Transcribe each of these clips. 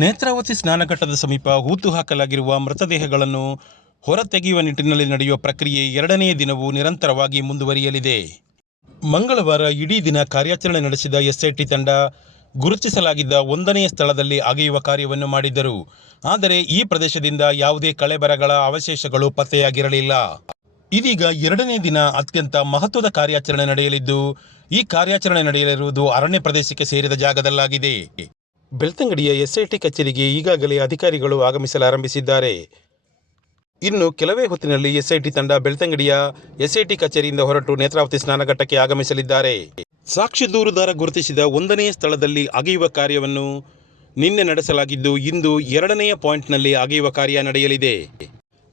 ನೇತ್ರಾವತಿ ಸ್ನಾನಘಟ್ಟದ ಸಮೀಪ ಹೂತು ಹಾಕಲಾಗಿರುವ ಮೃತದೇಹಗಳನ್ನು ಹೊರತೆಗೆಯುವ ನಿಟ್ಟಿನಲ್ಲಿ ನಡೆಯುವ ಪ್ರಕ್ರಿಯೆ ಎರಡನೆಯ ದಿನವೂ ನಿರಂತರವಾಗಿ ಮುಂದುವರಿಯಲಿದೆ. ಮಂಗಳವಾರ ಇಡೀ ದಿನ ಕಾರ್ಯಾಚರಣೆ ನಡೆಸಿದ ಎಸ್ಐಟಿ ತಂಡ ಗುರುತಿಸಲಾಗಿದ್ದ 1ನೇ ಸ್ಥಳದಲ್ಲಿ ಅಗೆಯುವ ಕಾರ್ಯವನ್ನು ಮಾಡಿದ್ದರು. ಆದರೆ ಈ ಪ್ರದೇಶದಿಂದ ಯಾವುದೇ ಕಳೆಬರಗಳ ಅವಶೇಷಗಳು ಪತ್ತೆಯಾಗಿರಲಿಲ್ಲ. ಇದೀಗ 2ನೇ ದಿನ ಅತ್ಯಂತ ಮಹತ್ವದ ಕಾರ್ಯಾಚರಣೆ ನಡೆಯಲಿದ್ದು, ಈ ಕಾರ್ಯಾಚರಣೆ ನಡೆಯಲಿರುವುದು ಅರಣ್ಯ ಪ್ರದೇಶಕ್ಕೆ ಸೇರಿದ ಜಾಗದಲ್ಲಾಗಿದೆ. ಬೆಳ್ತಂಗಡಿಯ ಎಸ್ಐಟಿ ಕಚೇರಿಗೆ ಈಗಾಗಲೇ ಅಧಿಕಾರಿಗಳು ಆಗಮಿಸಲಾರಂಭಿಸಿದ್ದಾರೆ. ಇನ್ನು ಕೆಲವೇ ಹೊತ್ತಿನಲ್ಲಿ ಎಸ್ಐಟಿ ತಂಡ ಬೆಳ್ತಂಗಡಿಯ ಎಸ್ಐಟಿ ಕಚೇರಿಯಿಂದ ಹೊರಟು ನೇತ್ರಾವತಿ ಸ್ನಾನಘಟ್ಟಕ್ಕೆ ಆಗಮಿಸಲಿದ್ದಾರೆ. ಸಾಕ್ಷಿ ದೂರುದಾರ ಗುರುತಿಸಿದ 1ನೇ ಸ್ಥಳದಲ್ಲಿ ಅಗೆಯುವ ಕಾರ್ಯವನ್ನು ನಿನ್ನೆ ನಡೆಸಲಾಗಿದ್ದು, ಇಂದು 2ನೆಯ ಪಾಯಿಂಟ್ನಲ್ಲಿ ಅಗೆಯುವ ಕಾರ್ಯ ನಡೆಯಲಿದೆ.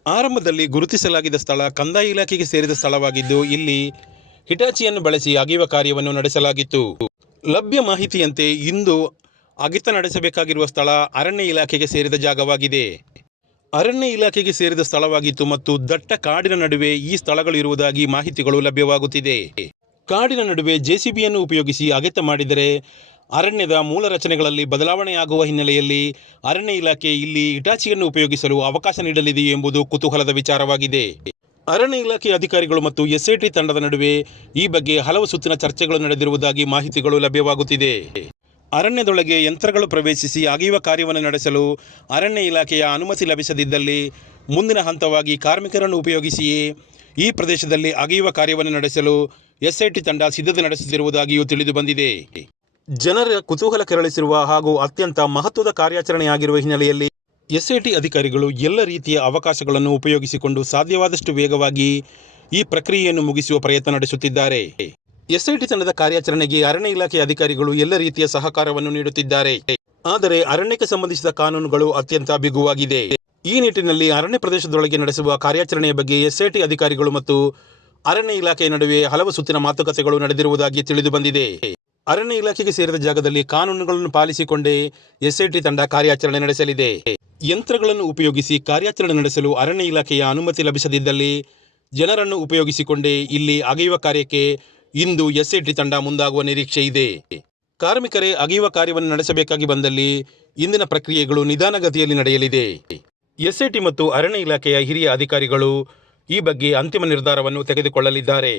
ಆರಂಭದಲ್ಲಿ ಗುರುತಿಸಲಾಗಿದ್ದ ಸ್ಥಳ ಕಂದಾಯ ಇಲಾಖೆಗೆ ಸೇರಿದ ಸ್ಥಳವಾಗಿದ್ದು, ಇಲ್ಲಿ ಹಿಟಾಚಿಯನ್ನು ಬಳಸಿ ಅಗೆಯುವ ಕಾರ್ಯವನ್ನು ನಡೆಸಲಾಗಿತ್ತು. ಲಭ್ಯ ಮಾಹಿತಿಯಂತೆ ಇಂದು ಅಗೆತ ನಡೆಸಬೇಕಾಗಿರುವ ಸ್ಥಳ ಅರಣ್ಯ ಇಲಾಖೆಗೆ ಸೇರಿದ ಜಾಗವಾಗಿದೆ. ಅರಣ್ಯ ಇಲಾಖೆಗೆ ಸೇರಿದ ಸ್ಥಳವಾಗಿತ್ತು ಮತ್ತು ದಟ್ಟ ಕಾಡಿನ ನಡುವೆ ಈ ಸ್ಥಳಗಳು ಇರುವುದಾಗಿ ಮಾಹಿತಿಗಳು ಲಭ್ಯವಾಗುತ್ತಿದೆ. ಕಾಡಿನ ನಡುವೆ ಜೆಸಿಬಿಯನ್ನು ಉಪಯೋಗಿಸಿ ಅಗೆತ ಮಾಡಿದರೆ ಅರಣ್ಯದ ಮೂಲ ರಚನೆಗಳಲ್ಲಿ ಬದಲಾವಣೆಯಾಗುವ ಹಿನ್ನೆಲೆಯಲ್ಲಿ ಅರಣ್ಯ ಇಲಾಖೆ ಇಲ್ಲಿ ಹಿಟಾಚಿಯನ್ನು ಉಪಯೋಗಿಸಲು ಅವಕಾಶ ನೀಡಲಿದೆ ಎಂಬುದು ಕುತೂಹಲದ ವಿಚಾರವಾಗಿದೆ. ಅರಣ್ಯ ಇಲಾಖೆ ಅಧಿಕಾರಿಗಳು ಮತ್ತು ಎಸ್ಐಟಿ ತಂಡದ ನಡುವೆ ಈ ಬಗ್ಗೆ ಹಲವು ಸುತ್ತಿನ ಚರ್ಚೆಗಳು ನಡೆದಿರುವುದಾಗಿ ಮಾಹಿತಿಗಳು ಲಭ್ಯವಾಗುತ್ತಿದೆ. ಅರಣ್ಯದೊಳಗೆ ಯಂತ್ರಗಳು ಪ್ರವೇಶಿಸಿ ಅಗೆಯುವ ಕಾರ್ಯವನ್ನು ನಡೆಸಲು ಅರಣ್ಯ ಇಲಾಖೆಯ ಅನುಮತಿ ಲಭಿಸದಿದ್ದಲ್ಲಿ ಮುಂದಿನ ಹಂತವಾಗಿ ಕಾರ್ಮಿಕರನ್ನು ಉಪಯೋಗಿಸಿಯೇ ಈ ಪ್ರದೇಶದಲ್ಲಿ ಅಗೆಯುವ ಕಾರ್ಯವನ್ನು ನಡೆಸಲು ಎಸ್ಐಟಿ ತಂಡ ಸಿದ್ಧತೆ ನಡೆಸುತ್ತಿರುವುದಾಗಿಯೂ ತಿಳಿದು ಬಂದಿದೆ. ಜನರ ಕುತೂಹಲ ಕೆರಳಿಸಿರುವ ಹಾಗೂ ಅತ್ಯಂತ ಮಹತ್ವದ ಕಾರ್ಯಾಚರಣೆಯಾಗಿರುವ ಹಿನ್ನೆಲೆಯಲ್ಲಿ ಎಸ್ಐಟಿ ಅಧಿಕಾರಿಗಳು ಎಲ್ಲ ರೀತಿಯ ಅವಕಾಶಗಳನ್ನು ಉಪಯೋಗಿಸಿಕೊಂಡು ಸಾಧ್ಯವಾದಷ್ಟು ವೇಗವಾಗಿ ಈ ಪ್ರಕ್ರಿಯೆಯನ್ನು ಮುಗಿಸುವ ಪ್ರಯತ್ನ ನಡೆಸುತ್ತಿದ್ದಾರೆ. ಎಸ್ಐಟಿ ತಂಡದ ಕಾರ್ಯಾಚರಣೆಗೆ ಅರಣ್ಯ ಇಲಾಖೆ ಅಧಿಕಾರಿಗಳು ಎಲ್ಲ ರೀತಿಯ ಸಹಕಾರವನ್ನು ನೀಡುತ್ತಿದ್ದಾರೆ. ಆದರೆ ಅರಣ್ಯಕ್ಕೆ ಸಂಬಂಧಿಸಿದ ಕಾನೂನುಗಳು ಅತ್ಯಂತ ಬಿಗುವಾಗಿದೆ. ಈ ನಿಟ್ಟಿನಲ್ಲಿ ಅರಣ್ಯ ಪ್ರದೇಶದೊಳಗೆ ನಡೆಸುವ ಕಾರ್ಯಾಚರಣೆಯ ಬಗ್ಗೆ ಎಸ್ಐಟಿ ಅಧಿಕಾರಿಗಳು ಮತ್ತು ಅರಣ್ಯ ಇಲಾಖೆಯ ನಡುವೆ ಹಲವು ಸುತ್ತಿನ ಮಾತುಕತೆಗಳು ನಡೆದಿರುವುದಾಗಿ ತಿಳಿದು ಬಂದಿದೆ. ಅರಣ್ಯ ಇಲಾಖೆಗೆ ಸೇರಿದ ಜಾಗದಲ್ಲಿ ಕಾನೂನುಗಳನ್ನು ಪಾಲಿಸಿಕೊಂಡೇ ಎಸ್ಐಟಿ ತಂಡ ಕಾರ್ಯಾಚರಣೆ ನಡೆಸಲಿದೆ. ಯಂತ್ರಗಳನ್ನು ಉಪಯೋಗಿಸಿ ಕಾರ್ಯಾಚರಣೆ ನಡೆಸಲು ಅರಣ್ಯ ಇಲಾಖೆಯ ಅನುಮತಿ ಲಭಿಸದಿದ್ದಲ್ಲಿ ಜನರನ್ನು ಉಪಯೋಗಿಸಿಕೊಂಡೇ ಇಲ್ಲಿ ಅಗೆಯುವ ಕಾರ್ಯಕ್ಕೆ ಇಂದು ಎಸ್ಐಟಿ ತಂಡ ಮುಂದಾಗುವ ನಿರೀಕ್ಷೆ ಇದೆ. ಕಾರ್ಮಿಕರೇ ಅಗೆಯುವ ಕಾರ್ಯವನ್ನು ನಡೆಸಬೇಕಾಗಿ ಬಂದಲ್ಲಿ ಇಂದಿನ ಪ್ರಕ್ರಿಯೆಗಳು ನಿಧಾನಗತಿಯಲ್ಲಿ ನಡೆಯಲಿದೆ. ಎಸ್ಐಟಿ ಮತ್ತು ಅರಣ್ಯ ಇಲಾಖೆಯ ಹಿರಿಯ ಅಧಿಕಾರಿಗಳು ಈ ಬಗ್ಗೆ ಅಂತಿಮ ನಿರ್ಧಾರವನ್ನು ತೆಗೆದುಕೊಳ್ಳಲಿದ್ದಾರೆ.